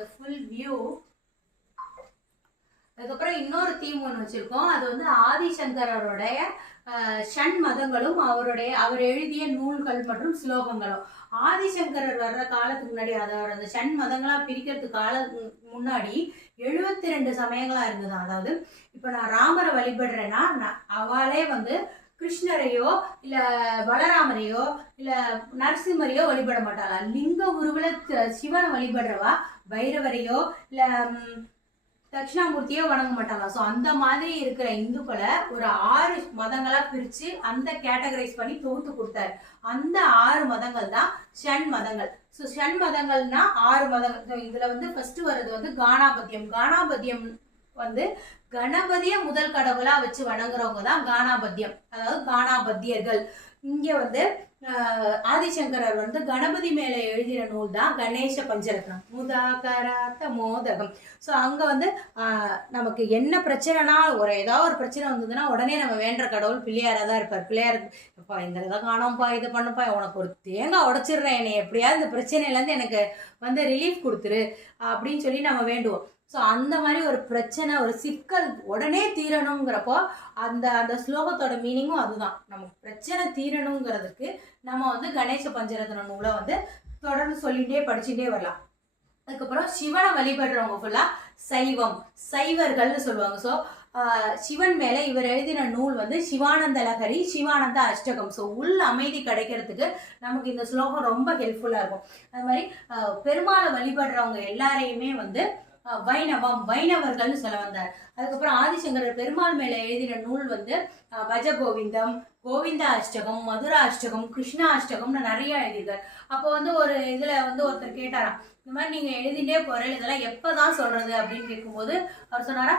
அதோட full view. அதுக்கப்புறம் இன்னொரு தீம் ஒன்று வச்சிருக்கோம். அது வந்து ஆதிசங்கரருடைய ஷண் மதங்களும் அவர் எழுதிய நூல்கள் மற்றும் ஸ்லோகங்களும். ஆதிசங்கரர் வர்ற காலத்துக்கு முன்னாடி, அதாவது அந்த ஷண் மதங்களா பிரிக்கிறதுக்கு முன்னாடி 72 சமயங்களா இருந்தது. அதாவது இப்ப நான் ராமரை வழிபடுறேன்னா அவளே வந்து கிருஷ்ணரையோ இல்ல பலராமரையோ இல்ல நரசிம்மரையோ வழிபட மாட்டாளா. லிங்க உருவில சிவனை வழிபடுறவா பைரவரையோ இல்ல தட்சிணாமூர்த்தியோ வணங்க மாட்டாங்க. ஸோ அந்த மாதிரி இருக்கிற இந்துக்களை ஒரு 6 மதங்களா பிரிச்சு அந்த கேட்டகரைஸ் பண்ணி தொகுத்து கொடுத்தாரு. அந்த 6 மதங்கள் தான் ஷண் மதங்கள். ஸோ ஷண் மதங்கள்னா 6 மதங்கள். இதுல வந்து ஃபர்ஸ்ட் வர்றது வந்து கானாபத்தியம். கானாபத்தியம் வந்து கணபதிய முதல் கடவுளா வச்சு வணங்குறவங்க தான் கானாபத்தியம், அதாவது கானாபத்தியர்கள். இங்க வந்து ஆதிசங்கரர் வந்து கணபதி மேல எழுதின நூல் தான் கணேச பஞ்சரத்னம், முதாகராத்த மோதகம். ஸோ அங்க வந்து நமக்கு என்ன பிரச்சனைனா, ஏதாவது ஒரு பிரச்சனை வந்ததுன்னா உடனே நம்ம வேண்ட கடவுள் பிள்ளையாரா தான் இருப்பார். பிள்ளையாருப்பா இந்த இதை காணோம்ப்பா, இதை பண்ணுப்பா, உனக்கு ஒரு தேங்காய் உடைச்சிடுறேன், என்னை எப்படியாவது இந்த பிரச்சனையிலேருந்து எனக்கு வந்து ரிலீஃப் கொடுத்துரு அப்படின்னு சொல்லி நம்ம வேண்டுவோம். ஸோ அந்த மாதிரி ஒரு பிரச்சனை, ஒரு சிக்கல் உடனே தீரணுங்கிறப்போ அந்த அந்த ஸ்லோகத்தோட மீனிங்கும் அதுதான். நமக்கு பிரச்சனை தீரணுங்கிறதுக்கு நம்ம வந்து கணேச பஞ்சரத்ன நூலை வந்து தொடர்ந்து சொல்லிகிட்டே படிச்சுட்டே வரலாம். அதுக்கப்புறம் சிவனை வழிபடுறவங்க ஃபுல்லா சைவர்கள்னு சொல்லுவாங்க. ஸோ சிவன் மேல இவர் எழுதின நூல் வந்து சிவானந்த லகரி, சிவானந்த அஷ்டகம். ஸோ உள் அமைதி கிடைக்கிறதுக்கு நமக்கு இந்த ஸ்லோகம் ரொம்ப ஹெல்ப்ஃபுல்லா இருக்கும். அது மாதிரி பெருமாளை வழிபடுறவங்க எல்லாரையுமே வந்து வைணவர்கள்னு சொல்ல வந்தார். அதுக்கப்புறம் ஆதிசங்கரர் பெருமாள் மேல எழுதின நூல் வந்து பஜ கோவிந்தம், கோவிந்தா அஷ்டகம், மதுரா அஷ்டகம், கிருஷ்ணா அஷ்டகம்னு நிறைய எழுதியிருக்காரு. அப்போ வந்து ஒரு இதுல வந்து ஒருத்தர் கேட்டாராம், இந்த மாதிரி நீங்க எழுதிட்டே போறேன், இதெல்லாம் எப்பதான் சொல்றது அப்படின்னு கேட்கும்போது அவர் சொன்னாரா,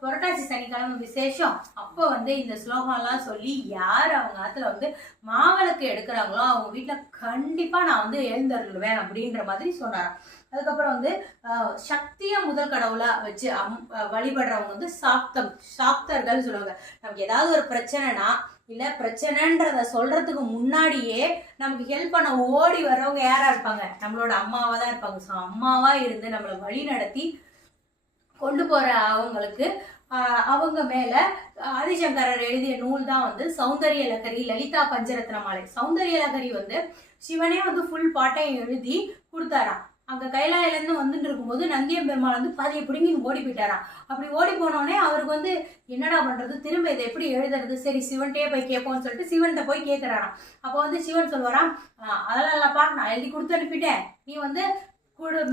புரட்டாசி சனிக்கிழமை விசேஷம் அப்போ வந்து இந்த ஸ்லோகம் எல்லாம் சொல்லி யார் அவங்க ஆத்துல வந்து மாவிளக்கு எடுக்கிறாங்களோ அவங்க வீட்டுல கண்டிப்பா நான் வந்து எழுந்தருள்வேன் அப்படின்ற மாதிரி சொன்னாராம். அதுக்கப்புறம் வந்து சக்திய முதல் கடவுளா வச்சு வழிபடுறவங்க வந்து சாக்தர்கள் சொல்லுவாங்க. நமக்கு ஏதாவது ஒரு பிரச்சனைனா இல்ல பிரச்சனைன்றத சொல்றதுக்கு முன்னாடியே நமக்கு ஹெல்ப் பண்ண ஓடி வர்றவங்க யாரா இருப்பாங்க, நம்மளோட அம்மாவா தான் இருப்பாங்க. ஸோ அம்மாவா இருந்து நம்மளை வழி நடத்தி கொண்டு போற அவங்களுக்கு அவங்க மேல ஆதிசங்கரர் எழுதிய நூல் தான் வந்து சௌந்தரிய லகரி, லலிதா பஞ்சரத்ன மாலை. சௌந்தரிய லகரி வந்து சிவனே வந்து ஃபுல் பாட்டையும் எழுதி கொடுத்தாராம். அங்க கைலாயிலேருந்து வந்துட்டு இருக்கும்போது நந்தியம் பெருமாள் வந்து பாதியை பிடிங்கி ஓடி போயிட்டாராம். அப்படி ஓடி போனோடனே அவருக்கு வந்து என்னடா பண்றது, திரும்ப இதை எப்படி எழுதுறது, சரி சிவன்கிட்டே போய் கேட்போம்னு சொல்லிட்டு சிவன்கிட்ட போய் கேட்கிறாராம். அப்போ வந்து சிவன் சொல்லுவாராம், அதெல்லாம் இல்லப்பா, நான் எழுதி கொடுத்து அனுப்பிட்டேன், நீ வந்து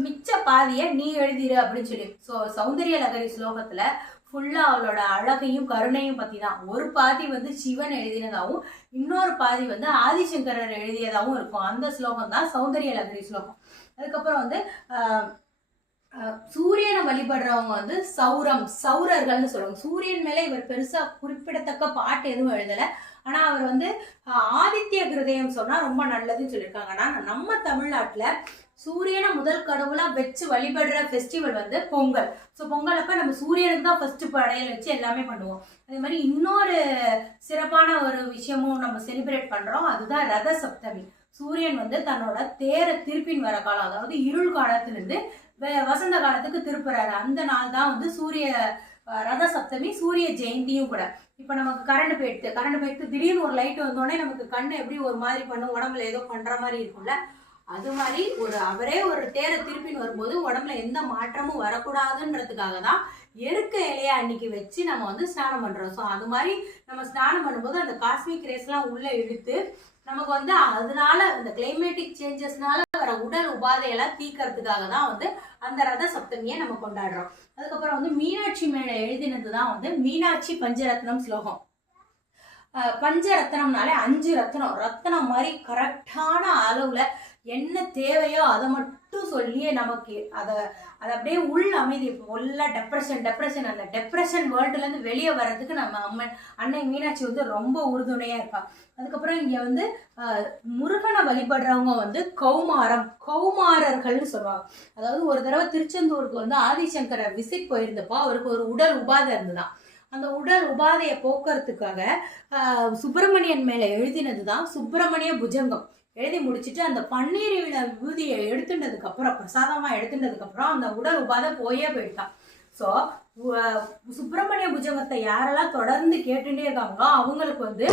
மிச்ச பாதியை நீ எழுதிரு அப்படின்னு சொல்லி. ஸோ சௌந்தரிய லகரி ஸ்லோகத்துல ஃபுல்லா அவளோட அழகையும் கருணையும் பத்தி தான். ஒரு பாதி வந்து சிவன் எழுதினதாகவும் இன்னொரு பாதி வந்து ஆதிசங்கரர் எழுதியதாகவும் இருக்கும். அந்த ஸ்லோகம் தான் சௌந்தரிய லகரி ஸ்லோகம். அதுக்கப்புறம் வந்து சூரியனை வழிபடுறவங்க வந்து சௌரர்கள்னு சொல்லுவாங்க. சூரியன் மேல இவர் பெருசா குறிப்பிடத்தக்க பாட்டு எதுவும் எழுதல. ஆனா அவர் வந்து ஆதித்ய கிருதயம் சொன்னா ரொம்ப நல்லதுன்னு சொல்லியிருக்காங்க. ஆனா நம்ம தமிழ்நாட்டுல சூரியனை முதல் கடவுளா வச்சு வழிபடுற ஃபெஸ்டிவல் வந்து பொங்கல். ஸோ பொங்கல் அப்ப நம்ம சூரியனுக்கு தான் ஃபர்ஸ்ட் படையல் வச்சு எல்லாமே பண்ணுவோம். அதே மாதிரி இன்னொரு சிறப்பான ஒரு விஷயமும் நம்ம செலிப்ரேட் பண்றோம், அதுதான் ரத சப்தமி. சூரியன் வந்து தன்னோட தேரை திருப்பின் வர காலம், அதாவது இருள் காலத்திலிருந்து வசந்த காலத்துக்கு திருப்புறாரு. அந்த நாள் தான் வந்து ரத சப்தமி, சூரிய ஜெயந்தியும் கூட. இப்ப நமக்கு கரண்ட் போயிடுத்து திடீர்னு ஒரு லைட் வந்தோடனே நமக்கு கண்ணு எப்படி ஒரு மாதிரி பண்ணும், உடம்புல ஏதோ பண்ற மாதிரி இருக்கும்ல, அது மாதிரி அவரே ஒரு தேரை திருப்பின்னு வரும்போது உடம்புல எந்த மாற்றமும் வரக்கூடாதுன்றதுக்காக தான் எருக்க இலைய அன்னைக்கு வச்சு நம்ம வந்து ஸ்நானம் பண்றோம். ஸோ அது மாதிரி நம்ம ஸ்நானம் பண்ணும்போது அந்த காஸ்மிக் ரேஸ் எல்லாம் உள்ள இழுத்து நமக்கு வந்து அதனால இந்த கிளைமேட்டிக் சேஞ்சஸ்னால வர உடல் உபாதையெல்லாம் தீக்கிறதுக்காக தான் வந்து அந்த ரத சப்தமியை நம்ம கொண்டாடுறோம். அதுக்கப்புறம் வந்து மீனாட்சி மேல எழுதினது தான் வந்து மீனாட்சி பஞ்சரத்னம் ஸ்லோகம். பஞ்சரத்னம்னாலே 5 ரத்தனம் மாதிரி கரெக்டான அளவுல என்ன தேவையோ அதை மட்டும் சொல்லி நமக்கு அதை அப்படியே உள் அமைதி. ஃபுல்லா டெப்ரெஷன் அந்த டெப்ரெஷன் வேர்ல்டுல இருந்து வெளியே வர்றதுக்கு நம்ம அன்னை மீனாட்சி வந்து ரொம்ப உறுதுணையா இருக்கா. அதுக்கப்புறம் இங்க வந்து முருகனை வழிபடுறவங்க வந்து கௌமாரர்கள்னு சொல்லுவாங்க. அதாவது ஒரு தடவை திருச்செந்தூருக்கு வந்து ஆதிசங்கரர் விசிட் போயிருந்தப்போ அவருக்கு ஒரு உடல் உபாதை இருந்துதான். அந்த உடல் உபாதையை போக்குறதுக்காக சுப்பிரமணியன் மேல எழுதினது தான் சுப்பிரமணிய புஜங்கம். எழுதி முடிச்சுட்டு அந்த பன்னீர் இலை விபூதியை எடுத்துட்டதுக்கு அப்புறம், பிரசாதமா எடுத்துட்டதுக்கு அப்புறம் அந்த உடல் உபாதை போயிட்டான். ஸோ சுப்பிரமணிய புஜங்கத்தை யாரெல்லாம் தொடர்ந்து கேட்டுட்டே இருக்காங்களோ அவங்களுக்கு வந்து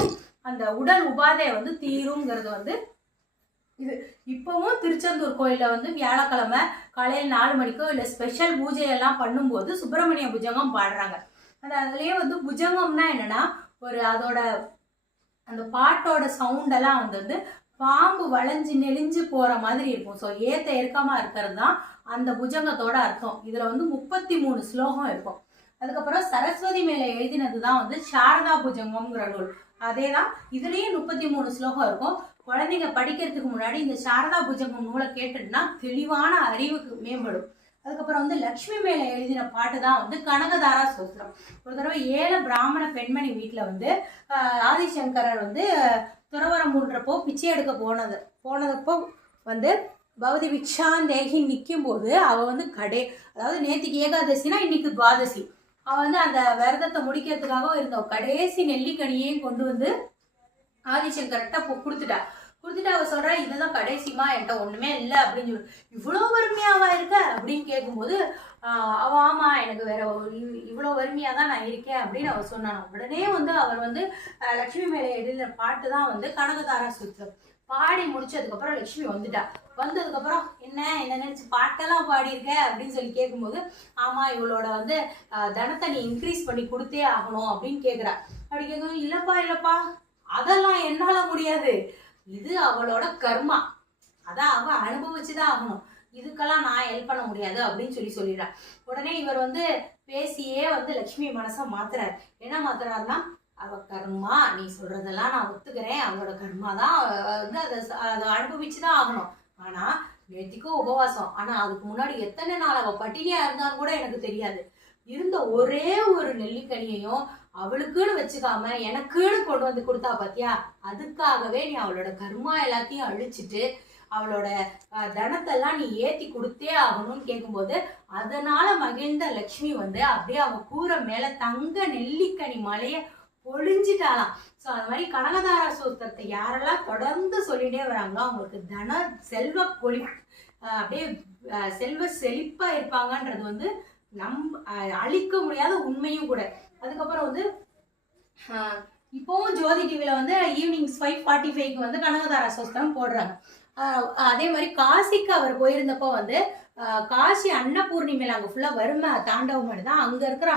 அந்த உடல் உபாதையை வந்து தீருங்கிறது வந்து இது. இப்பவும் திருச்செந்தூர் கோயில வந்து வியாழக்கிழமை காலையில் 4 மணிக்கோ இல்லை ஸ்பெஷல் பூஜையெல்லாம் பண்ணும்போது சுப்பிரமணிய புஜங்கம் பாடுறாங்க. அதுலயே வந்து புஜங்கம்னா என்னன்னா, ஒரு அதோட அந்த பாட்டோட சவுண்டெல்லாம் வந்து பாம்பு வளைஞ்சு நெளிஞ்சு போற மாதிரி இருக்கும். ஸோ ஏத்த இறக்கமா இருக்கிறது தான் அந்த புஜங்கத்தோட அர்த்தம். இதுல வந்து 33 ஸ்லோகம் இருக்கும். அதுக்கப்புறம் சரஸ்வதி மேல எழுதினது தான் வந்து சாரதா புஜங்கம்ங்கிற நூல். அதே தான் இதுலயும் 33 ஸ்லோகம் இருக்கும். குழந்தைங்க படிக்கிறதுக்கு முன்னாடி இந்த சாரதா புஜங்கம் நூலை கேட்டுட்டுனா தெளிவான அறிவுக்கு மேம்படும். அதுக்கப்புறம் வந்து லக்ஷ்மி மேல எழுதின பாட்டு தான் வந்து கனகதாரா ஸ்தோத்திரம். ஒரு தடவை 7 பிராமண பெண்மணி வீட்டில் வந்து ஆதிசங்கரர் வந்து துறவரம் மூன்றப்போ பிச்சை எடுக்க போனதப்போ வந்து பவதி பிக்ஷாந்தேகி நிற்கும் போது அவள் வந்து அதாவது நேற்றுக்கு ஏகாதசினா இன்னைக்கு துவாதசி, அவள் வந்து அந்த விரதத்தை முடிக்கிறதுக்காக இருந்த கடைசி நெல்லிக்கனியையும் கொண்டு வந்து ஆதிசங்கர்கிட்ட கொடுத்துட்டா. அவள் சொல்கிறா, இதுதான் கடைசிமா, என்கிட்ட ஒன்றுமே இல்லை அப்படின்னு சொல்லி. இவ்வளோ வறுமையாவா இருக்க அப்படின்னு கேட்கும்போது அவள் ஆமாம், எனக்கு வேற இவ்வளோ வறுமையாக தான் நான் இருக்கேன் அப்படின்னு அவள் சொன்னான். உடனே வந்து அவர் வந்து லக்ஷ்மி மேலே எழுதின பாட்டு தான் வந்து கனகதாரா ஸ்தோத்திரம். பாடி முடிச்சதுக்கப்புறம் லக்ஷ்மி வந்ததுக்கப்புறம் என்ன நினைச்சு பாட்டெல்லாம் பாடியிருக்க அப்படின்னு சொல்லி கேட்கும்போது, ஆமா இவளோட வந்து தனத்தை நீ இன்க்ரீஸ் பண்ணி கொடுத்தே ஆகணும் அப்படின்னு கேட்குறா. அப்படி கேட்கும், இல்லப்பா அதெல்லாம் என்னால முடியாது, இது அவளோட கர்மா, அதான் அவ அனுபவிச்சுதான் ஆகணும், இதுக்கெல்லாம் நான் ஹெல்ப் பண்ண முடியாது அப்படின்னு சொல்லிடுறா. உடனே இவர் வந்து பேசியே வந்து லக்ஷ்மி மனசை மாத்துறாரு. என்ன மாத்துறாருன்னா, அவ கர்மா, நீ சொல்றதெல்லாம் நான் ஒத்துக்கிறேன், அவளோட கர்மா தான் வந்து அதை அனுபவிச்சுதான் ஆகணும். ஆனா நேத்திக்கும் உபவாசம், ஆனா அதுக்கு முன்னாடி எத்தனை நாள் அவ பட்டினியா இருந்தான்னு கூட எனக்கு தெரியாது. இருந்த ஒரே ஒரு நெல்லிக்கனியையும் அவளுக்குன்னு வச்சுக்காம எனக்குன்னு கொண்டு வந்து கொடுத்தா பாத்தியா, அதுக்காகவே நீ அவளோட கர்மா எல்லாத்தையும் அழிச்சிட்டு அவளோட தனத்தெல்லாம் நீ ஏத்தி கொடுத்தே ஆகணும்னு கேட்கும்போது, அதனால மகிழ்ந்த லக்ஷ்மி வந்து அப்படியே அவ கூரை மேல தங்க நெல்லிக்கனி மலைய பொழிஞ்சிட்டாலாம். ஸோ அது மாதிரி கனகதாரா ஸ்தோத்திரத்தை யாரெல்லாம் தொடர்ந்து சொல்லிட்டே வராங்களோ அவங்களுக்கு தன செல்வ அப்படியே செல்வ செழிப்பா இருப்பாங்கன்றது வந்து அழிக்க முடியாத உண்மையும் கூட. அதுக்கப்புறம் வந்து இப்போவும் ஜோதி டிவில வந்து ஈவினிங் 5:45க்கு வந்து கனகதாரா ஸ்தோத்திரம் போடுறாங்க. அதே மாதிரி காசிக்கு அவர் போயிருந்தப்போ வந்து காசி அன்னபூர்ணிமையில அங்க ஃபுல்லா வறுமை தாண்டவம் தான். அங்க இருக்கிற